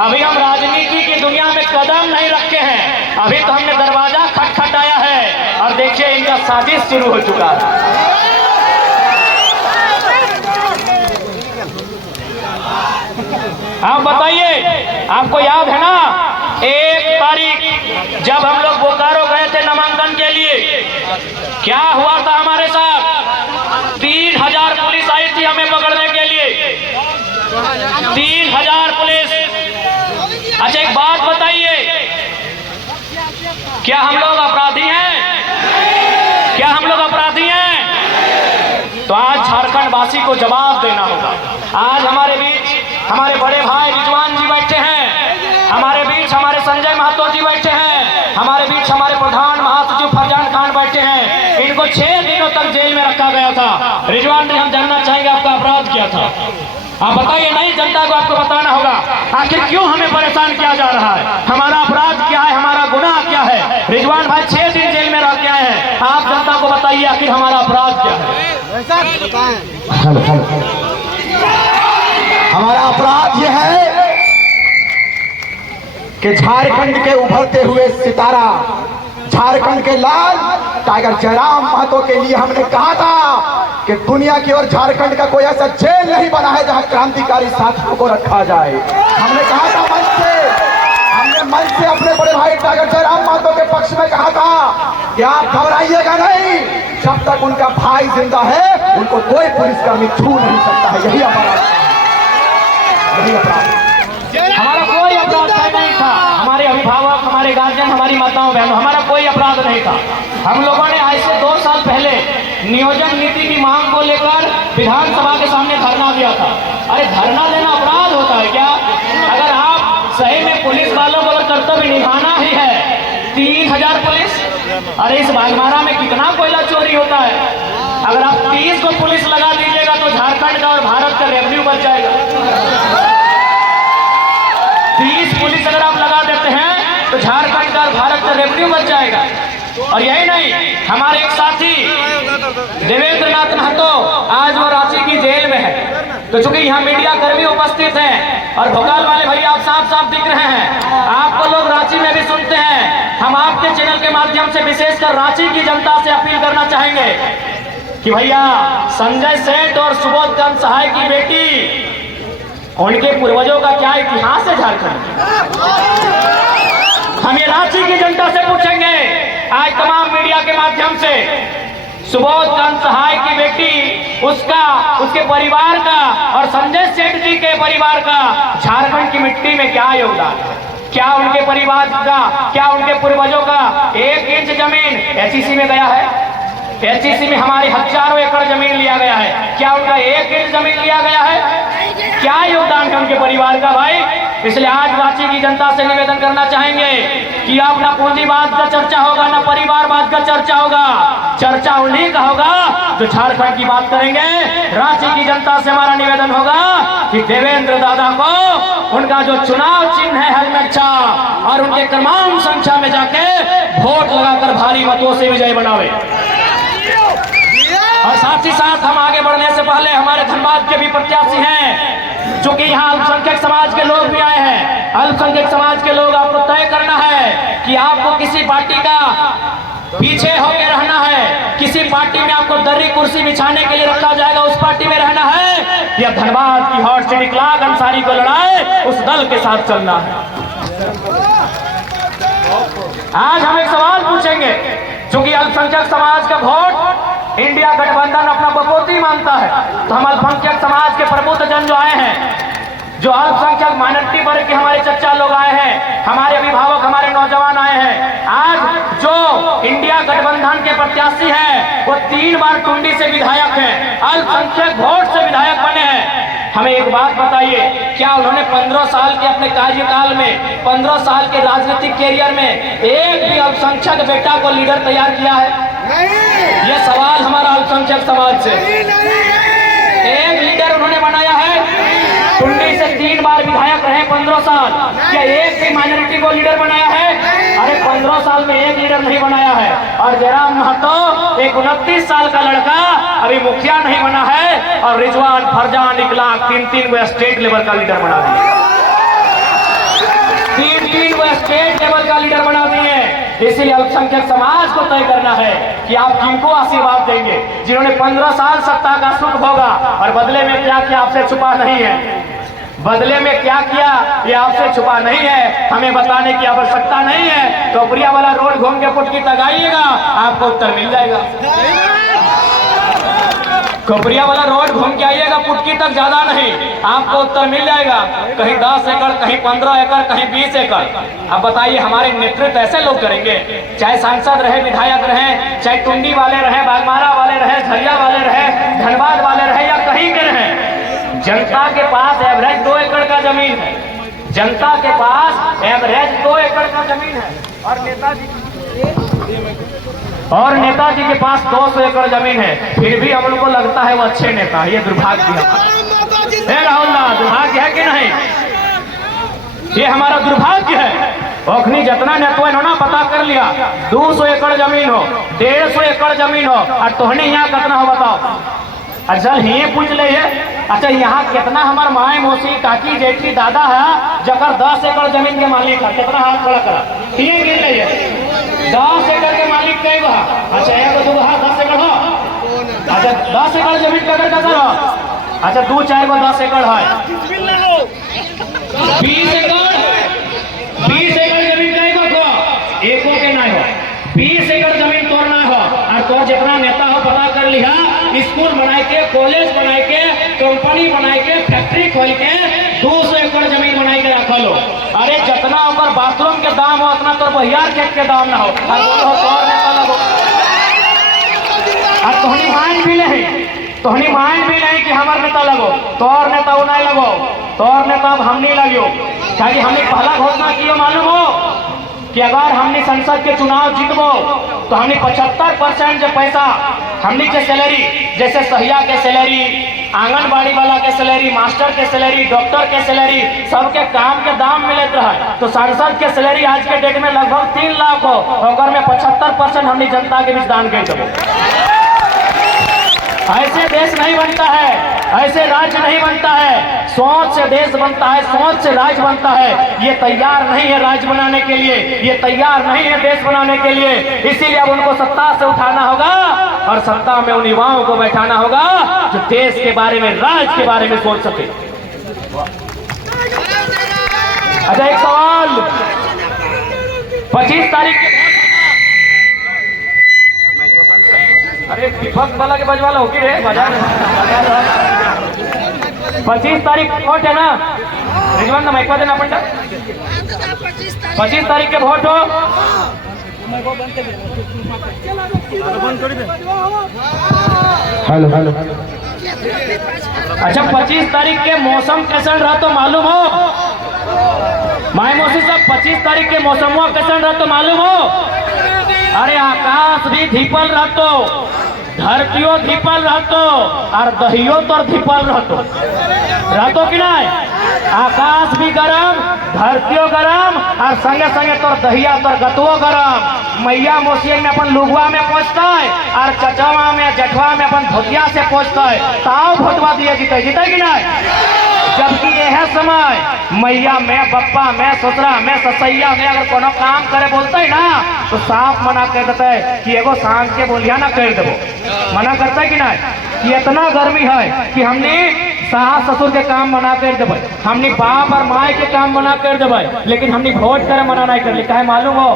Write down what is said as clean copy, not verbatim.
अभी हम राजनीति की दुनिया में कदम नहीं रखे हैं, अभी तो हमने दरवाजा खटखटाया है और देखिए इनका साजिश शुरू हो चुका है। आप बताइए, आपको याद है ना 1 तारीख जब हम लोग बोकारो गए थे नामांकन के लिए, क्या हुआ था हमारे साथ? 3000 पुलिस आई थी हमें पकड़ने के लिए, 3000 पुलिस। अच्छा एक बात बताइए, क्या हम लोग अपराधी हैं? क्या हम लोग अपराधी हैं? तो आज झारखंड वासी को जवाब देना होगा। आज हमारे बीच हमारे बड़े भाई रिजवान जी बैठे हैं, हमारे बीच हमारे संजय महतो जी बैठे हैं, हमारे बीच हमारे प्रधान महासचिव फरजान खान बैठे हैं। इनको 6 दिनों तक जेल में रखा गया था। रिजवान जी, हम जानना चाहेंगे आपका अपराध क्या था? आप बताइए। नहीं, जनता को आपको बताना होगा आखिर क्यों हमें परेशान किया जा रहा है, हमारा अपराध क्या है, हमारा गुनाह क्या है। रिजवान भाई 6 दिन जेल में रह के आए हैं, आप जनता को बताइए आखिर हमारा अपराध क्या है। हमारा अपराध यह है कि झारखंड के उभरते हुए सितारा, झारखंड के लाल टाइगर जयराम महतो के लिए हमने कहा था कि दुनिया की और झारखंड का कोई ऐसा जेल नहीं बना है जहां क्रांतिकारी साथियों को रखा जाए। हमने कहा था मंच से, हमने मंच से अपने बड़े भाई टाइगर जयराम महतो के पक्ष में कहा था कि आप घबराइएगा नहीं, जब तक उनका भाई जिंदा है उनको कोई पुलिस कर्मी छू नहीं सकता है। यही हमारा अपराध। हमारा कोई अपराध नहीं था, हमारे अभिभावक, हमारे गार्जियन, हमारी माताओं बहनों, हमारा कोई अपराध नहीं था। हम लोगों ने आज से 2 साल पहले नियोजन नीति की मांग को लेकर विधानसभा के सामने धरना दिया था। अरे धरना देना अपराध होता है क्या? अगर आप सही में पुलिस वालों को कर्तव्य निभाना ही है, 3000 पुलिस, अरे इस बागमारा में कितना कोयला चोरी होता है। अगर आप 30 को पुलिस लगा दीजिएगा तो झारखंड का और भारत का रेवेन्यू बच जाएगा। 30 पुलिस अगर आप लगा देते हैं तो झारखंड का और भारत का रेवेन्यू बच जाएगा। और यही नहीं, हमारे एक साथी देवेंद्र नाथ महतो आज वो रांची की जेल में है। तो चूंकि यहाँ मीडिया कर्मी उपस्थित हैं और भोकाल वाले भैया आप साफ साफ दिख रहे हैं, आपको लोग रांची में भी सुनते हैं। हम आपके चैनल के माध्यम से विशेषकर रांची की जनता से अपील करना चाहेंगे कि भैया संजय सेठ और सुबोध कांत सहाय की बेटी, उनके पूर्वजों का क्या इतिहास है झारखंड? हम ये रांची की जनता से पूछेंगे आज तमाम मीडिया के माध्यम से, सुबोध कांत सहाय की बेटी, उसका, उसके परिवार का और संजय सेठ जी के परिवार का झारखंड की मिट्टी में क्या योगदान है? क्या उनके परिवार का, क्या उनके पूर्वजों का 1 इंच जमीन एचईसी में गया है? एचईसी में हमारे हजारों एकड़ जमीन लिया गया है, क्या उनका 1 इंच जमीन लिया गया है? क्या योगदान है उनके परिवार का भाई? इसलिए आज रांची की जनता से निवेदन करना चाहेंगे कि आप ना पूंजीवाद का चर्चा होगा, ना परिवारवाद का चर्चा होगा, चर्चा उन्हीं का होगा जो झारखंड की बात करेंगे। रांची की जनता से हमारा निवेदन होगा कि देवेंद्र दादा को उनका जो चुनाव चिन्ह है हेलमेट छाप, और उनके क्रमांक संख्या में जाके वोट लगाकर भारी मतों से विजय बनावे। और साथ ही साथ हम आगे बढ़ने से पहले हमारे धनबाद के भी प्रत्याशी हैं, चूंकि यहाँ अल्पसंख्यक समाज के लोग भी आए हैं। अल्पसंख्यक समाज के लोग, आपको तय करना है कि आपको किसी पार्टी का पीछे होकर रहना है, किसी पार्टी में आपको दर्री कुर्सी बिछाने के लिए रखा जाएगा, उस पार्टी में रहना है, या धनबाद की हॉट सिटी क्लार्क अंसारी को लड़ाए उस दल के साथ चलना है। आज हम एक सवाल पूछेंगे, चूंकि अल्पसंख्यक समाज का वोट इंडिया गठबंधन अपना बपोती मानता है, तो हम अल्पसंख्यक समाज के प्रबुद्ध जन जो आए हैं, जो अल्पसंख्यक माइनॉरिटी वर्ग के हमारे चच्चा लोग आए हैं, हमारे अभिभावक, हमारे नौजवान आए हैं, आज जो इंडिया गठबंधन के प्रत्याशी हैं वो 3 बार टुंडी से विधायक हैं, अल्पसंख्यक वोट से विधायक बने हैं। हमें एक बात बताइए, क्या उन्होंने 15 साल के अपने कार्यकाल में, 15 साल के राजनीतिक कैरियर में एक भी अल्पसंख्यक बेटा को लीडर तैयार किया है? ये सवाल हमारा अल्पसंख्यक समाज से। एक लीडर उन्होंने बनाया है? टुंडी से 3 बार विधायक रहे 15 साल, क्या एक भी माइनॉरिटी को लीडर बनाया है? अरे 15 साल में एक लीडर नहीं बनाया है। और जयराम महतो एक 29 साल का लड़का अभी मुखिया नहीं बना है, और रिजवान, फरजान, इकलाक 3-3 वो स्टेट लेवल का लीडर बना दिया। इसीलिए अल्पसंख्यक समाज को तय करना है कि आप किनको आशीर्वाद देंगे, जिन्होंने 15 साल सत्ता का सुख भोगा और बदले में क्या किया आपसे छुपा नहीं है। बदले में क्या किया ये आपसे छुपा नहीं है, हमें बताने की आवश्यकता नहीं है। टोपरिया वाला रोड घूम के पुटकी तक आइएगा, आपको उत्तर मिल जाएगा। टोपरिया वाला रोड घूम के आइएगा, पुटकी तक ज्यादा नहीं, आपको उत्तर मिल जाएगा। कहीं 10 एकड़, कहीं 15 एकड़, कहीं 20 एकड़। अब बताइए हमारे नेतृत्व ऐसे लोग करेंगे, चाहे सांसद रहे, विधायक रहे, चाहे टुंडी वाले रहे, बागमारा वाले रहे, झरिया वाले रहे, धनबाद वाले रहे या कहीं के रहे, जनता के पास एवरेज 2 एकड़ का जमीन है। जनता के पास एवरेज 2 एकड़ का जमीन है और नेताजी के पास 200 एकड़ जमीन है। फिर भी हम लोग को लगता है वो अच्छे नेता है। ये दुर्भाग्य है राहुल लाल, दुर्भाग्य है कि नहीं? ये हमारा दुर्भाग्य है। ओखनी जितना नेता इन्होंने पता कर लिया, 200 एकड़ जमीन हो, 150 एकड़ जमीन हो, और तोहने यहाँ कितना हो बताओ। अच्छा ये पूछ ले, अच्छा यहाँ कितना हमारे माए मौसी काकी जेठी दादा है जकर 10 एकड़ जमीन के मालिक है, कितना हाथ खड़ा करा, ये गिन ले 10 एकड़ के मालिक कई बा? अच्छा 1 2 10 एकड़ हो। अच्छा 10 एकड़ जमीन का कर हो। अच्छा 2 4 गो 10 एकड़ है, 20 एकड़ जमीन कई गो हो, एको के ना हो। 20 एकड़ जमीन तोड़ ना हो और तो जितना नेता हो पता कर लिया, स्कूल बनाए के, कॉलेज बनाए के, कंपनी बनाए के, फैक्ट्री खोल के 200 एकड़ जमीन बनाए के रख लो। अरे जितना ऊपर बाथरूम के दाम हो उतना तो बहियार खेत के दाम ना हो, और बोलो तोर नेता लगो। और तोहनी माइंड भी नहीं, तोहनी माइंड भी नहीं कि हमारे नेता लगो, तोर नेता वो नहीं लगो, तोर नेता अब हम नहीं लगियो। क्योंकि हमने पहला घोषणा किया मालूम हो कि अगर हमने संसद के चुनाव जीतबो तो हमने 75% जो पैसा हमने के सैलरी, जैसे सहिया के सैलरी, आंगनबाड़ी वाला के सैलरी, मास्टर के सैलरी, डॉक्टर के सैलरी, सबके काम के दाम मिलते रहे, तो सांसद के सैलरी आज के डेट में लगभग 3 लाख हो, और में 75% हमने जनता के बीच दान कर देबो। ऐसे देश नहीं बनता है, ऐसे राज्य नहीं बनता है। सोच से देश बनता है, सोच से राज्य बनता है। ये तैयार नहीं है राज्य बनाने के लिए, ये तैयार नहीं है देश बनाने के लिए। इसीलिए अब उनको सत्ता से उठाना होगा और सत्ता में उन युवाओं को बैठाना होगा जो देश के बारे में, राज्य के बारे में सोच सके। अच्छा एक सवाल, 25 तारीख के, अरे विपक्ष वाला के बजवाला हो कि रे बाजार 25 तारीख वोट है ना, रिजवान ना माइक देना अपन 25 तारीख के वोट हो। Hello hello. अच्छा 25 तारीख के मौसम कैसा रहा तो मालूम हो? माई मौसी साहब 25 तारीख के मौसम कैसा रहा तो मालूम हो? अरे आकाश भी धीपल रहतो, धरतियों धीपल रहतो और दहियो तो धीपल रहतो कि नहीं? आकाश भी गरम, धरतियों गरम और संगे संगे तोर दहिया तोर गतुओ गरम। मैया मोसिया में अपन लुगवा में पहुंचता है और चचवा में जठवा में अपन धोतिया से पहुंचता है, ताव भोटवा दिए जीते कि नहीं? जबकि यह समय मैया में, बप्पा में, ससुरा में, ससैया में अगर कोनो काम करे बोलते है ना तो साफ मना कर देता है कि एगो सांझ के बोलिया ना कर देवो, मना करता है कि नहीं? इतना गर्मी है कि हमने सास ससुर के काम मना कर देवे, हमने बाप और माए के काम मना कर देवे, लेकिन हमने वोट करे मना नहीं कर ली। काहे मालूम हो?